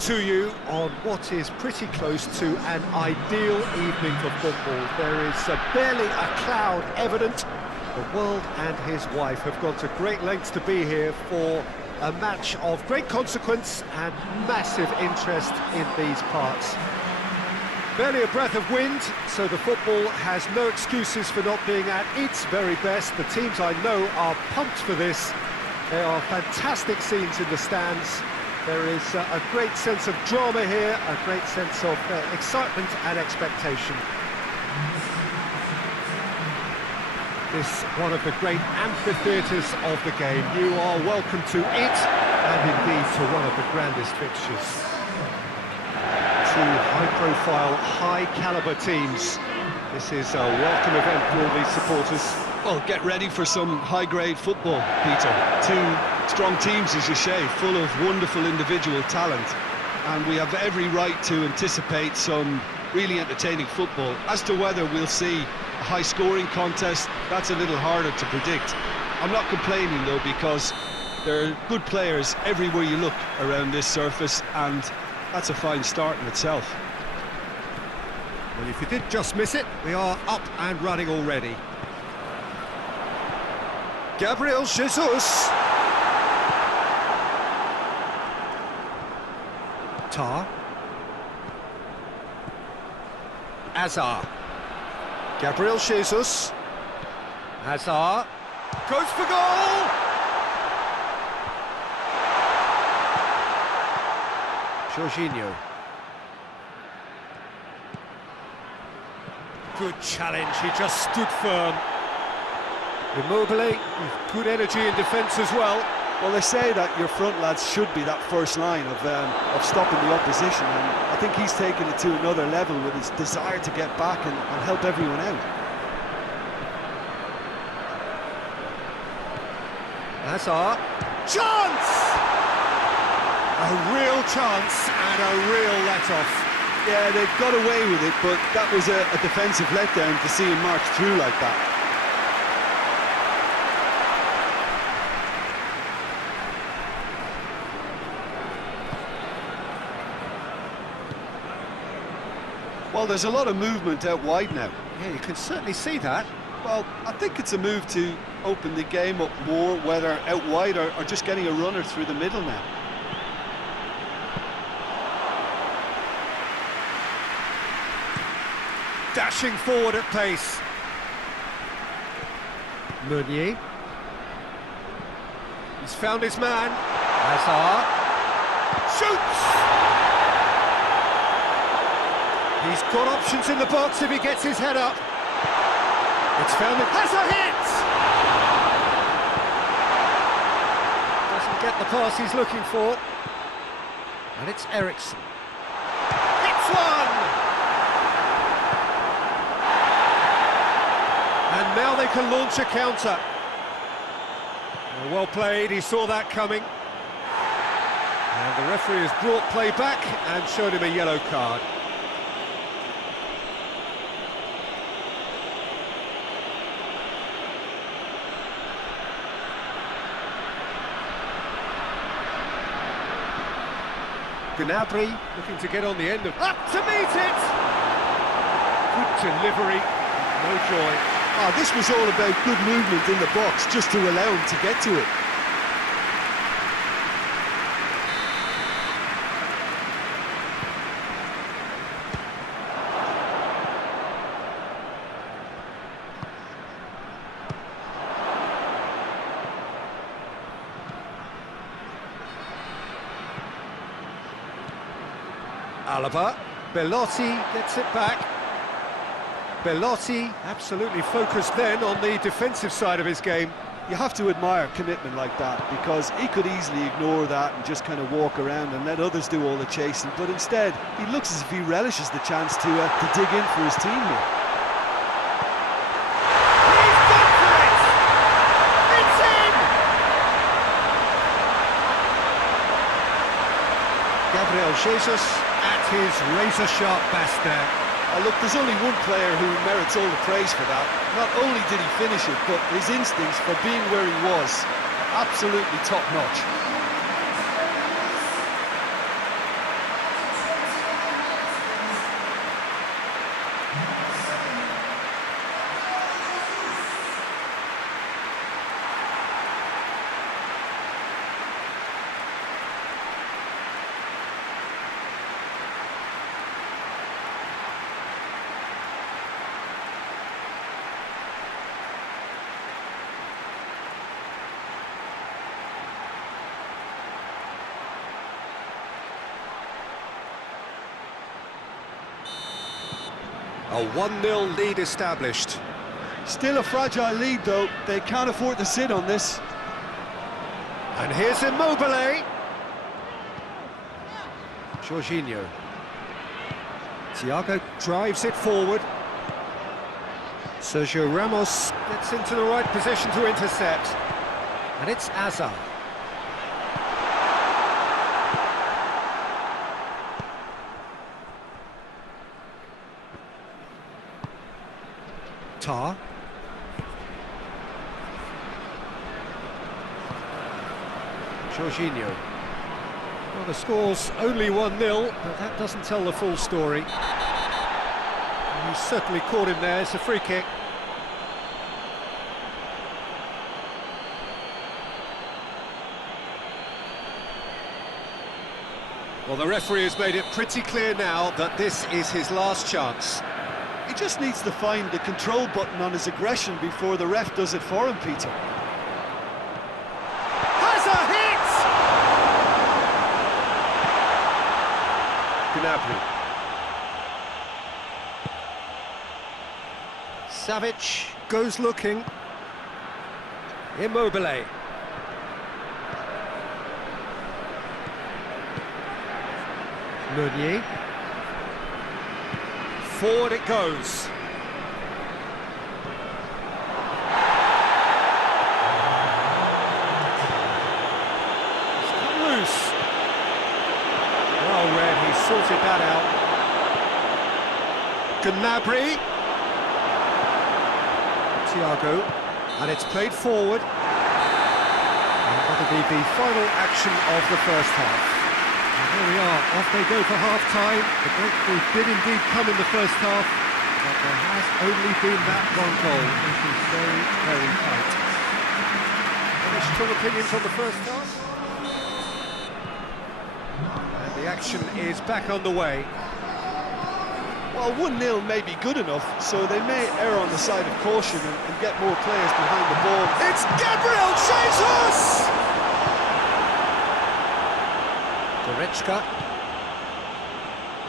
to you on what is pretty close to an ideal evening for football. There is barely a cloud evident. The world and his wife have gone to great lengths to be here for a match of great consequence and massive interest in these parts. Barely a breath of wind, so the football has no excuses for not being at its very best. The teams I know are pumped for this. There are fantastic scenes in the stands. There is a great sense of drama here, a great sense of excitement and expectation. This one of the great amphitheatres of the game. You are welcome to it, and indeed to one of the grandest fixtures. Two high-profile, high-caliber teams. This is a welcome event for all these supporters. Well, get ready for some high-grade football, Peter. Two strong teams, as you say, full of wonderful individual talent. And we have every right to anticipate some really entertaining football. As to whether we'll see a high-scoring contest, that's a little harder to predict. I'm not complaining, though, because there are good players everywhere you look around this surface, and that's a fine start in itself. Well, if you did just miss it, we are up and running already. Gabriel Jesus. Tar. Azar. Gabriel Jesus. Azar. Goes for goal! Jorginho. Good challenge, he just stood firm. Immobile, with good energy in defence as well. Well, they say that your front lads should be that first line of stopping the opposition, and I think he's taken it to another level with his desire to get back and help everyone out. Hazard. Chance! A real chance and a real let-off. Yeah, they've got away with it, but that was a defensive letdown to see him march through like that. Well, there's a lot of movement out wide now. Yeah, you can certainly see that. Well, I think it's a move to open the game up more, whether out wide or just getting a runner through the middle now. Dashing forward at pace. Meunier. He's found his man. Hazard. Shoots! He's got options in the box if he gets his head up. It's found it. Has a hit! Doesn't get the pass he's looking for. And it's Eriksson. Hits one! And now they can launch a counter. Well played, he saw that coming. And the referee has brought play back and showed him a yellow card. Gnabry looking to get on the end of... Up to meet it! Good delivery, no joy. Oh, this was all about good movement in the box, just to allow him to get to it. Alaba, Belotti gets it back. Belotti absolutely focused then on the defensive side of his game. You have to admire commitment like that, because he could easily ignore that and just kind of walk around and let others do all the chasing, but instead he looks as if he relishes the chance to dig in for his team here. He's gone for it! It's in! Gabriel Jesus at his razor-sharp best there. Oh, look, there's only one player who merits all the praise for that. Not only did he finish it, but his instincts for being where he was, absolutely top-notch. A 1-0 lead established. Still a fragile lead, though. They can't afford to sit on this. And here's Immobile. Jorginho. Thiago drives it forward. Sergio Ramos gets into the right position to intercept. And it's Azar. Tar. Jorginho. Well, the score's only 1-0, but that doesn't tell the full story. He certainly caught him there. It's a free kick. Well, the referee has made it pretty clear now that this is his last chance. He just needs to find the control button on his aggression before the ref does it for him, Peter. Has a hit! Gnabry. Savic goes looking. Immobile. Meunier. Forward it goes. It's come loose. Well read, he sorted that out. Gnabry. Thiago. And it's played forward. And that'll be the final action of the first half. And here we are, off they go for half-time. The breakthrough did indeed come in the first half, but there has only been that one goal. It is very, very tight. Any strong opinions on the first half? And the action is back underway. Well, 1-0 may be good enough, so they may err on the side of caution and get more players behind the ball. It's Gabriel Jesus! Goretzka.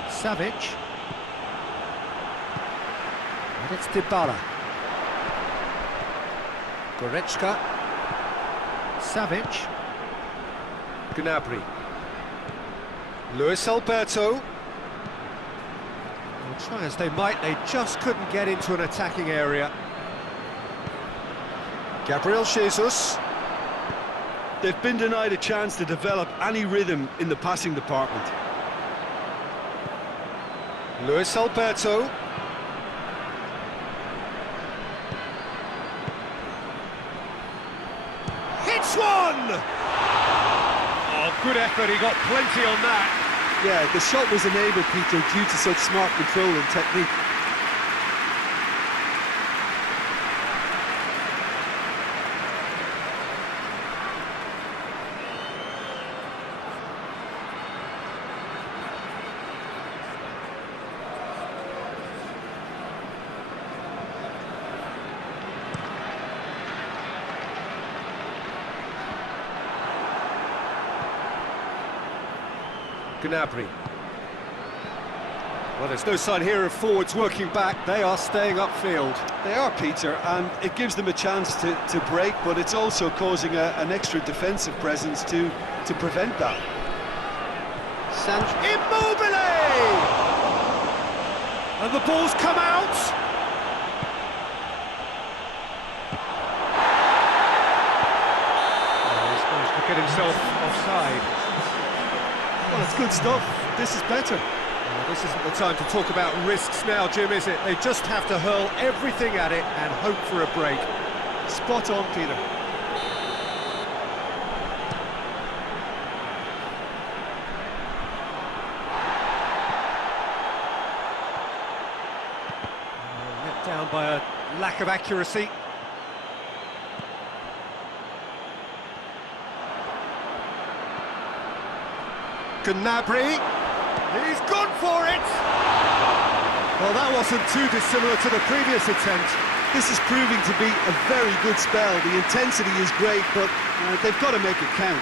Savic. And it's Dybala. Goretzka. Savic. Gnabry. Luis Alberto. Well, try as they might, they just couldn't get into an attacking area. Gabriel Jesus. They've been denied a chance to develop any rhythm in the passing department. Luis Alberto. Hits one! Oh, good effort, he got plenty on that. Yeah, the shot was enabled, Peter, due to such smart control and technique. Gnabry. Well, there's no sign here of forwards working back. They are staying upfield. They are, Peter, and it gives them a chance to break, but it's also causing an extra defensive presence to prevent that. Immobile! And the ball's come out. Oh, he's managed to get himself offside. Well, it's good stuff. This is better. Well, this isn't the time to talk about risks now, Jim, is it? They just have to hurl everything at it and hope for a break. Spot on, Peter. Let down by a lack of accuracy. Gnabry, he's gone for it! Well, that wasn't too dissimilar to the previous attempt. This is proving to be a very good spell. The intensity is great, but they've got to make it count.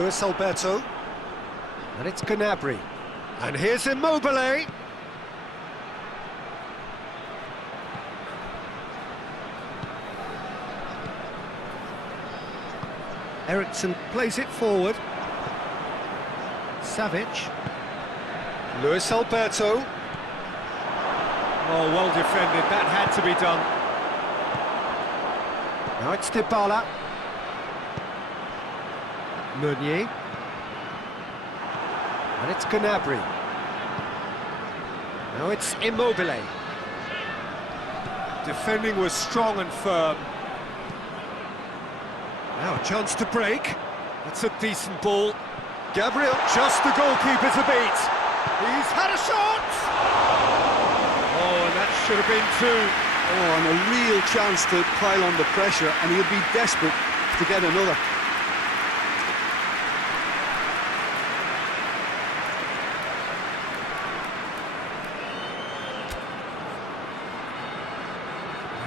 Luis Alberto. And it's Gnabry. And here's Immobile. Ericsson plays it forward. Savic. Luis Alberto. Oh, well defended. That had to be done. Now it's Dybala. Meunier. And it's Gnabry. Now it's Immobile. Defending was strong and firm. Now a chance to break. That's a decent ball. Gabriel, just the goalkeeper to beat. He's had a shot! Oh, and that should have been two. Oh, and a real chance to pile on the pressure, and he'll be desperate to get another.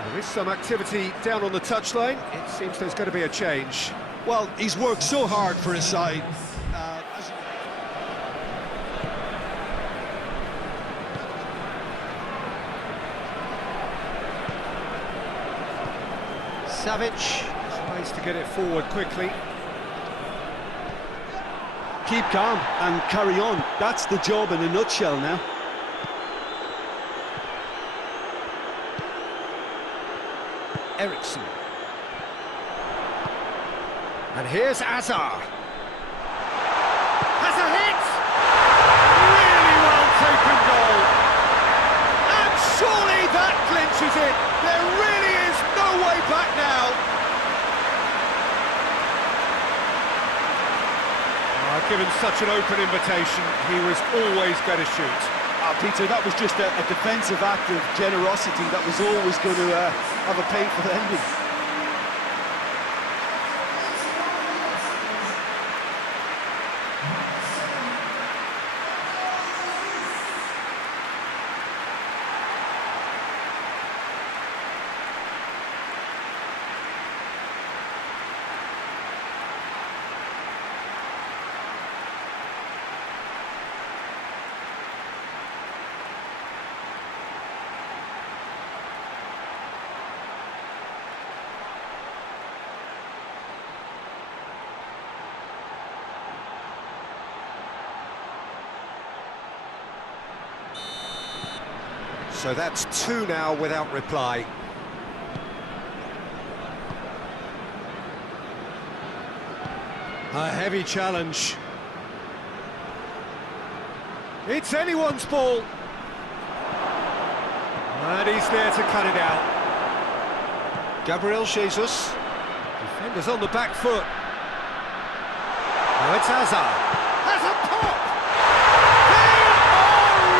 There is some activity down on the touchline. It seems there's going to be a change. Well, he's worked so hard for his side. Savic tries to get it forward quickly. Keep calm and carry on. That's the job in a nutshell now. Ericsson. And here's Azar. Has a hit! Really well taken goal. And surely that clinches it. There really is no way back now. Given such an open invitation, he was always going to shoot. Peter, that was just a defensive act of generosity that was always going to have a painful ending. So that's two now without reply. A heavy challenge. It's anyone's ball. And he's there to cut it out. Gabriel Jesus. Defenders on the back foot. Now it's Hazard. Has a pop! They are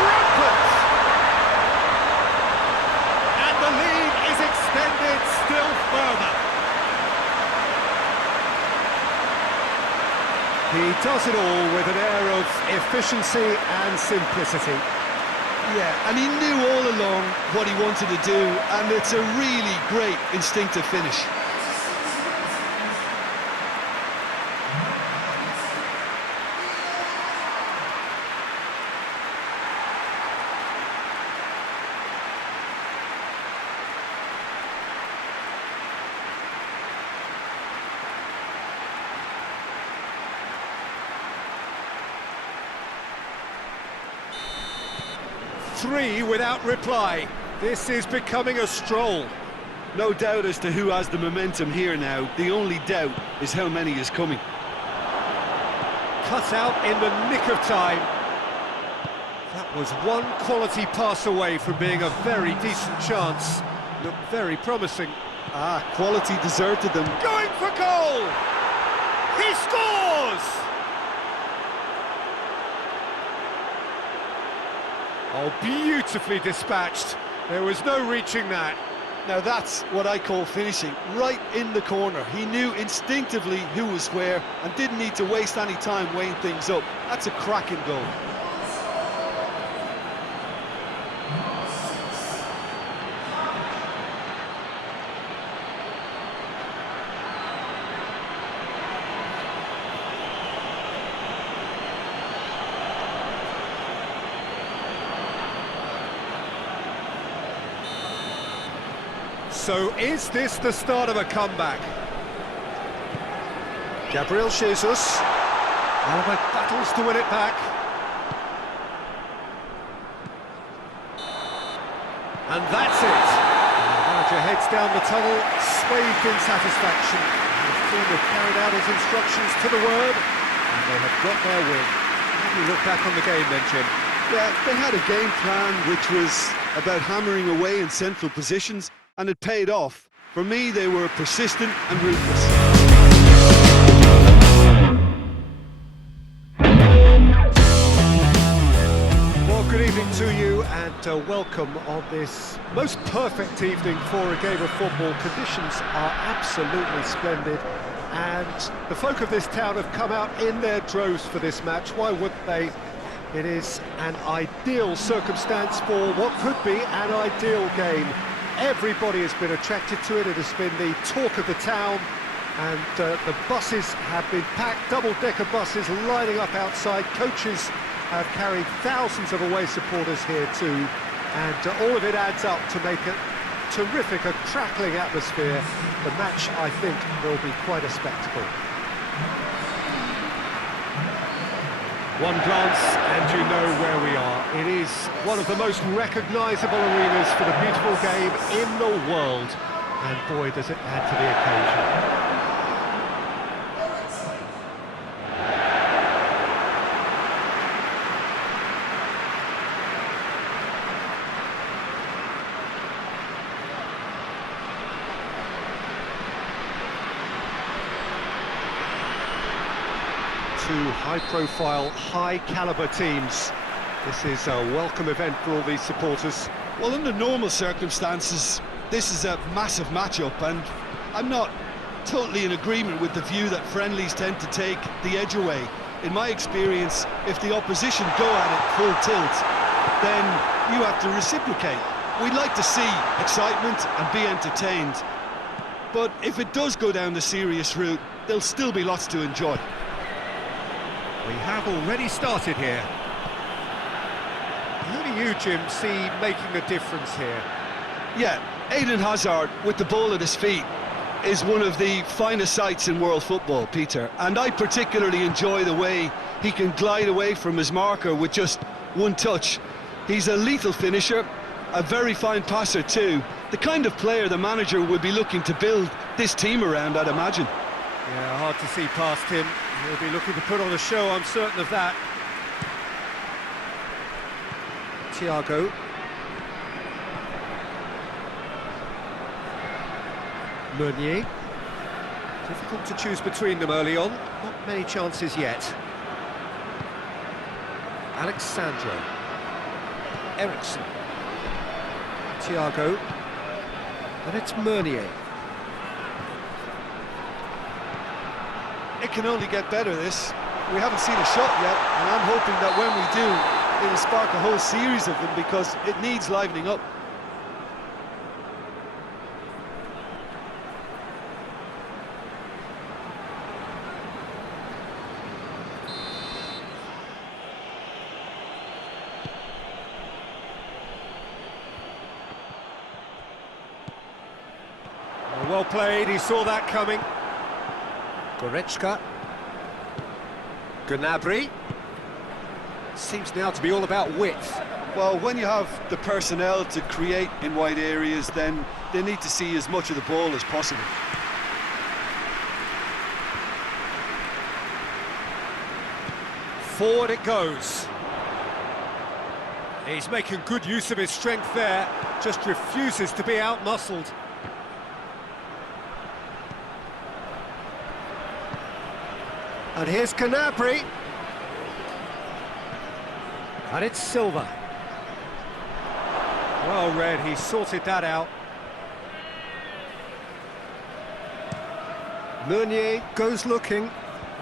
rampant! And the lead is extended still further. He does it all with an air of efficiency and simplicity. Yeah, and he knew all along what he wanted to do, and it's a really great instinctive finish. Three without reply. This is becoming a stroll. No doubt as to who has the momentum here now. The only doubt is how many is coming. Cut out in the nick of time. That was one quality pass away from being a very decent chance. Looked very promising. Quality deserted them. Going for goal! He scores! Oh, beautifully dispatched. There was no reaching that. Now that's what I call finishing, right in the corner. He knew instinctively who was where and didn't need to waste any time weighing things up. That's a cracking goal. So is this the start of a comeback? Gabriel Jesus. Alaba battles to win it back. And that's it. The manager heads down the tunnel, swathed in satisfaction. His team have carried out his instructions to the word, and they have got their win. How do you look back on the game then, Jim? Yeah, they had a game plan which was about hammering away in central positions, and it paid off. For me, they were persistent and ruthless. Good evening to you and welcome on this most perfect evening for a game of football. Conditions are absolutely splendid and the folk of this town have come out in their droves for this match. Why wouldn't they? It is an ideal circumstance for what could be an ideal game. Everybody has been attracted to it. It has been the talk of the town and the buses have been packed, double-decker buses lining up outside. Coaches have carried thousands of away supporters here too, and all of it adds up to make a terrific, a crackling atmosphere. The match, I think, will be quite a spectacle. One glance and you know where we are. It is one of the most recognisable arenas for the beautiful game in the world, and boy does it add to the occasion. Two high-profile, high-caliber teams. This is a welcome event for all these supporters. Well, under normal circumstances, this is a massive matchup, and I'm not totally in agreement with the view that friendlies tend to take the edge away. In my experience, if the opposition go at it full tilt, then you have to reciprocate. We'd like to see excitement and be entertained, but if it does go down the serious route, there'll still be lots to enjoy. We have already started here. Who do you, Jim, see making the difference here? Yeah, Eden Hazard, with the ball at his feet, is one of the finest sights in world football, Peter. And I particularly enjoy the way he can glide away from his marker with just one touch. He's a lethal finisher, a very fine passer too. The kind of player the manager would be looking to build this team around, I'd imagine. Yeah, hard to see past him. He'll be looking to put on a show, I'm certain of that. Thiago. Meunier. Difficult to choose between them early on. Not many chances yet. Alexandro. Ericsson. Thiago. And it's Meunier. It can only get better, this. We haven't seen a shot yet, and I'm hoping that when we do, it'll spark a whole series of them, because it needs livening up. Well played, he saw that coming. Goretzka. Gnabry. Seems now to be all about width. Well, when you have the personnel to create in wide areas, then they need to see as much of the ball as possible. Forward it goes. He's making good use of his strength there, just refuses to be out-muscled. And here's Gnabry. And it's Silva. Well read, he sorted that out. Meunier goes looking.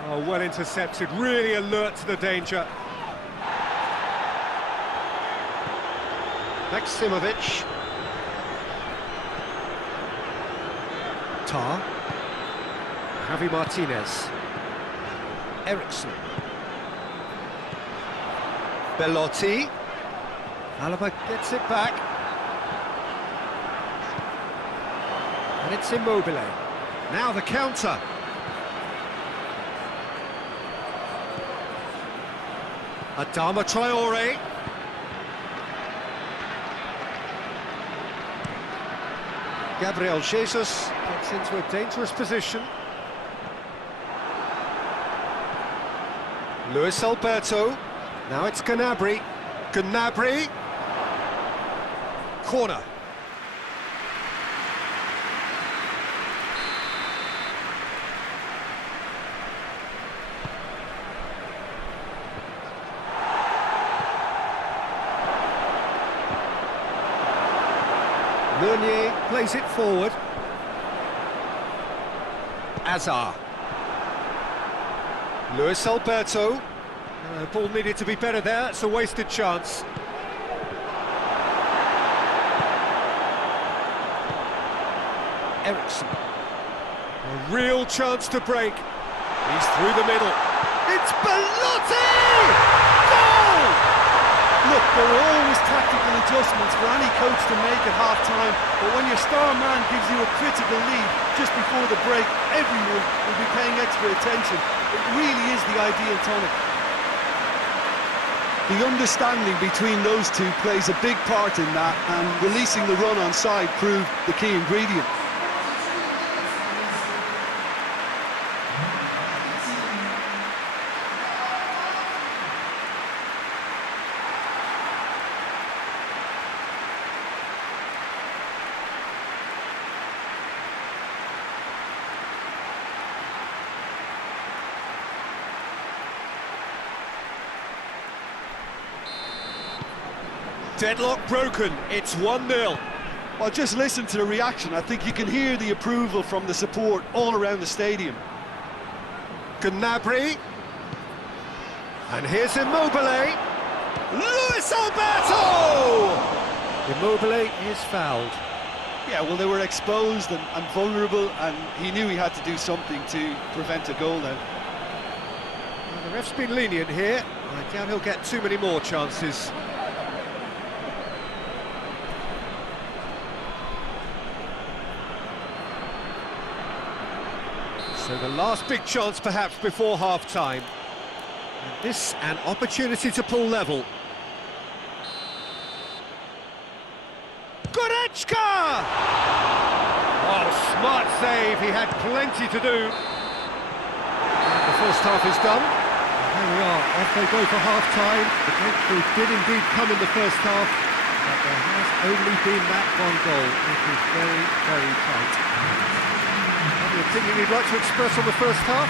Oh, well intercepted, really alert to the danger. Maximovic. Tar. Javi Martinez. Ericsson. Bellotti. Alaba gets it back. And it's Immobile. Now the counter. Adama Traore. Gabriel Jesus gets into a dangerous position. Luis Alberto. Now it's Gnabry. Gnabry. Corner. Meunier plays it forward. Azar. Luis Alberto. Ball needed to be better there, it's a wasted chance. Ericsson. A real chance to break. He's through the middle. It's Belotti! Goal! Look, there are always tactical adjustments for any coach to make at half-time, but when your star man gives you a critical lead just before the break, everyone will be paying extra attention. It really is the ideal tonic. The understanding between those two plays a big part in that, and releasing the run on side proved the key ingredient. Deadlock broken, it's 1-0. Well, just listen to the reaction. I think you can hear the approval from the support all around the stadium. Gnabry. And here's Immobile. Luis Alberto! Immobile is fouled. Yeah, well, they were exposed and vulnerable, and he knew he had to do something to prevent a goal then. Well, the ref's been lenient here. I doubt he'll get too many more chances. So the last big chance perhaps before half-time. And this an opportunity to pull level. Goretzka! Oh, smart save, he had plenty to do. And the first half is done. And here we are, off they go for half-time. The breakthrough did indeed come in the first half, but there has only been that one goal. It was very, very tight. Any opinion you'd like to express on the first half?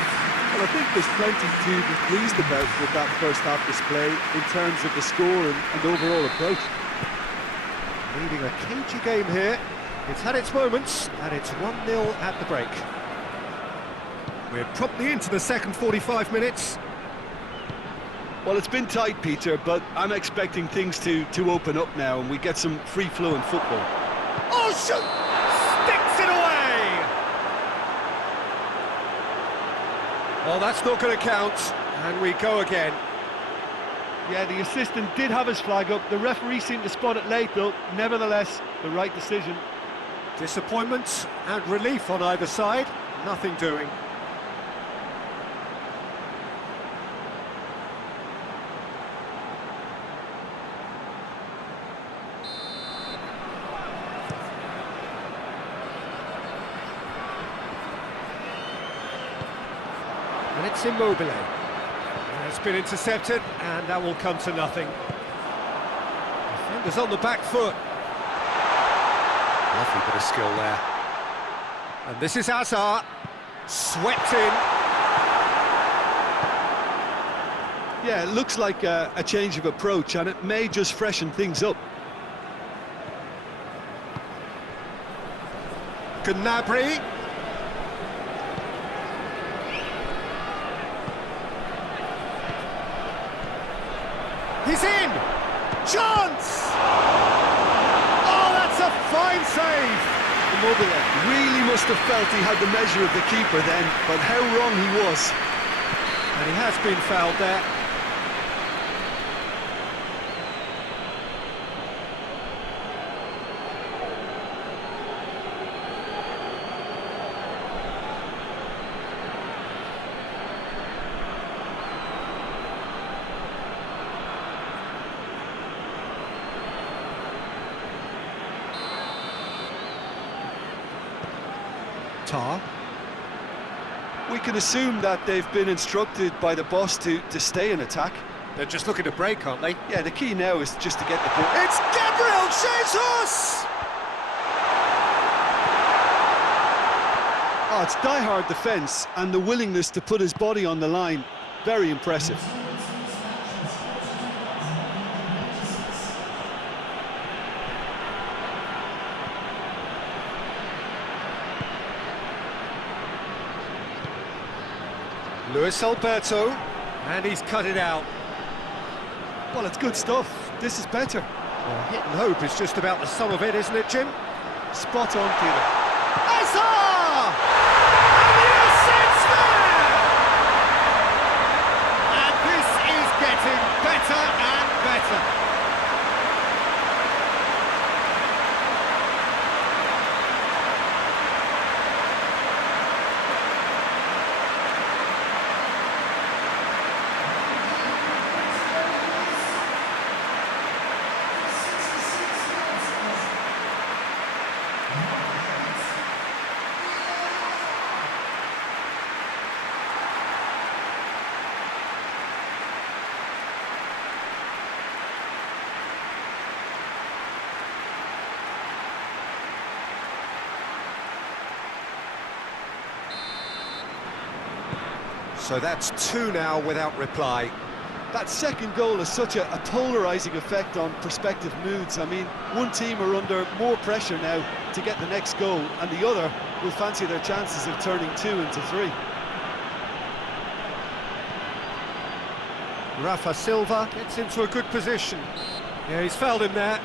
Well, I think there's plenty to be pleased about with that first half display in terms of the score and overall approach. Leading a cagey game here. It's had its moments, and it's 1-0 at the break. We're promptly into the second 45 minutes. Well, it's been tight, Peter, but I'm expecting things to open up now and we get some free-flowing football. Oh, shoot! Sticks it away! Well, that's not going to count, and we go again. Yeah, the assistant did have his flag up. The referee seemed to spot it late, though. Nevertheless, the right decision. Disappointment and relief on either side. Nothing doing. And it's Immobile. It's been intercepted, and that will come to nothing. Defender's on the back foot. Lovely bit of skill there. And this is Azar. Swept in. Yeah, it looks like a change of approach, and it may just freshen things up. Gnabry. He's in! Chance! Oh, that's a fine save! Immobile really must have felt he had the measure of the keeper then, but how wrong he was. And he has been fouled there. Qatar. We can assume that they've been instructed by the boss to stay in attack. They're just looking to break, aren't they? Yeah, the key now is just to get the ball. It's Gabriel Jesus! Oh, it's die-hard defence and the willingness to put his body on the line. Very impressive. Luis Alberto, and he's cut it out. Well, it's good stuff. This is better. Well, hit and hope is just about the sum of it, isn't it, Jim? Spot on, Peter. Asa! And the assist there! And this is getting better and better. So that's two now without reply. That second goal has such a polarising effect on prospective moods. I mean, one team are under more pressure now to get the next goal, and the other will fancy their chances of turning 2 into 3. Rafa Silva gets into a good position. Yeah, he's fouled him there.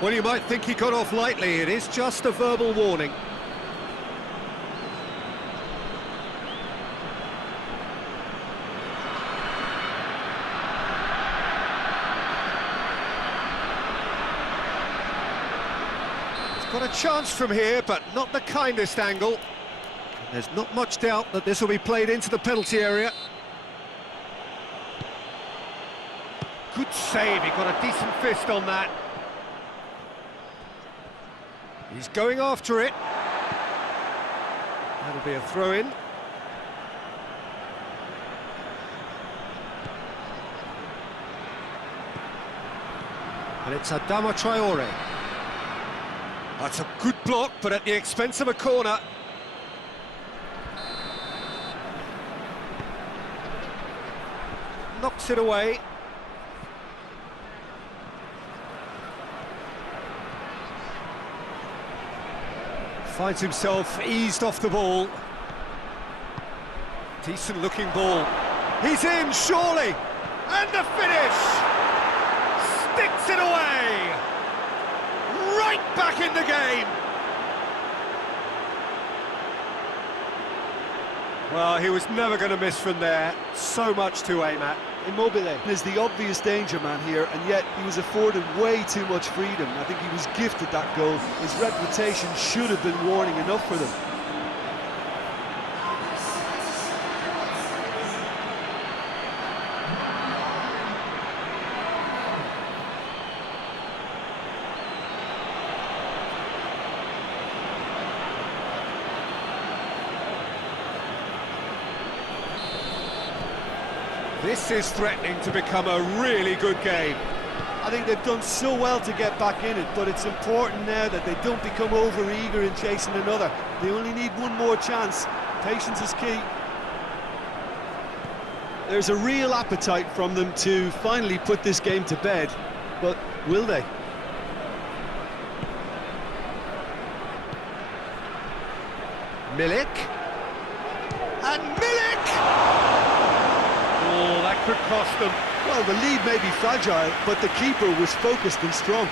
Well, you might think he got off lightly. It is just a verbal warning. Got a chance from here, but not the kindest angle. There's not much doubt that this will be played into the penalty area. Good save, he got a decent fist on that. He's going after it. That'll be a throw-in. And it's Adama Traore. That's a good block, but at the expense of a corner. Knocks it away. Finds himself eased off the ball. Decent looking ball. He's in, surely! And the finish! Sticks it away! Right back in the game! Well, he was never going to miss from there. So much to aim at. Immobile is the obvious danger man here, and yet he was afforded way too much freedom. I think he was gifted that goal. His reputation should have been warning enough for them. This is threatening to become a really good game. I think they've done so well to get back in it, but it's important now that they don't become over-eager in chasing another. They only need one more chance. Patience is key. There's a real appetite from them to finally put this game to bed, but will they? Milik. And Milik! Oh, that could cost them. Well, the lead may be fragile, but the keeper was focused and strong.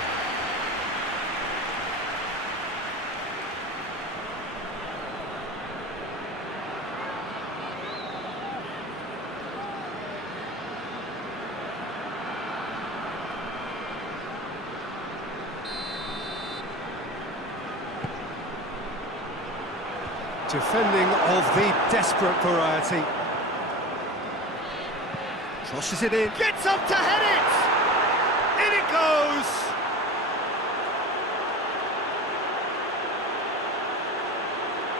Defending of the desperate variety. Crosses it in. Gets up to head it! In it goes!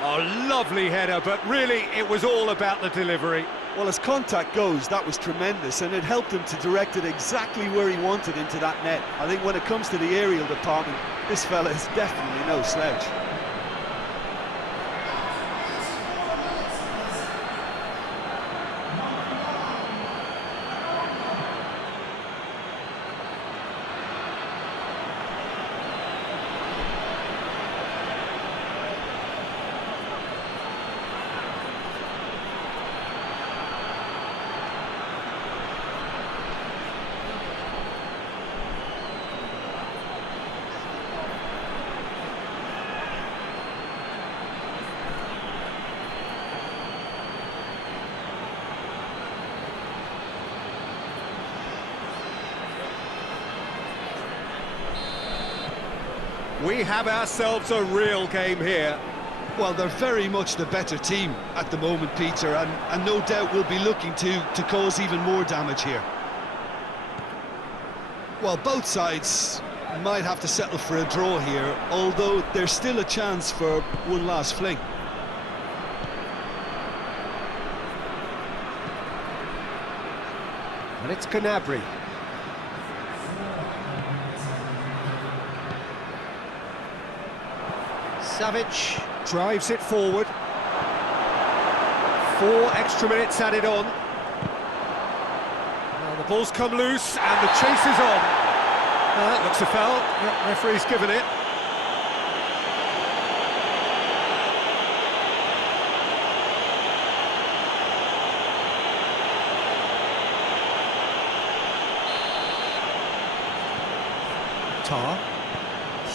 Oh, lovely header, but really it was all about the delivery. Well, as contact goes, that was tremendous, and it helped him to direct it exactly where he wanted into that net. I think when it comes to the aerial department, this fella is definitely no slouch. We have ourselves a real game here. Well, they're very much the better team at the moment, Peter, and no doubt will be looking to cause even more damage here. Well, both sides might have to settle for a draw here, although there's still a chance for one last fling. And it's Gnabry. Savic drives it forward. 4 extra minutes added on. Now the ball's come loose and the chase is on. That looks a foul. Yep, referee's given it. Tar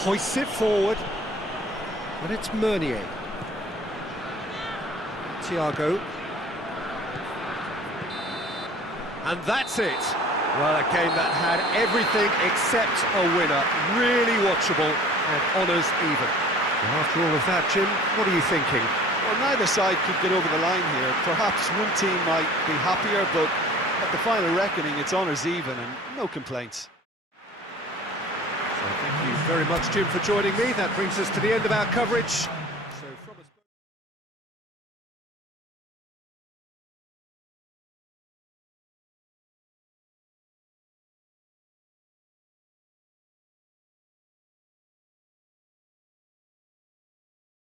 hoists it forward. And it's Meunier. Thiago. And that's it. Well, a game that had everything except a winner. Really watchable and honours even. And after all of that, Jim, what are you thinking? Well, neither side could get over the line here. Perhaps one team might be happier, but at the final reckoning, it's honours even and no complaints. So thank you very much, Jim, for joining me. That brings us to the end of our coverage.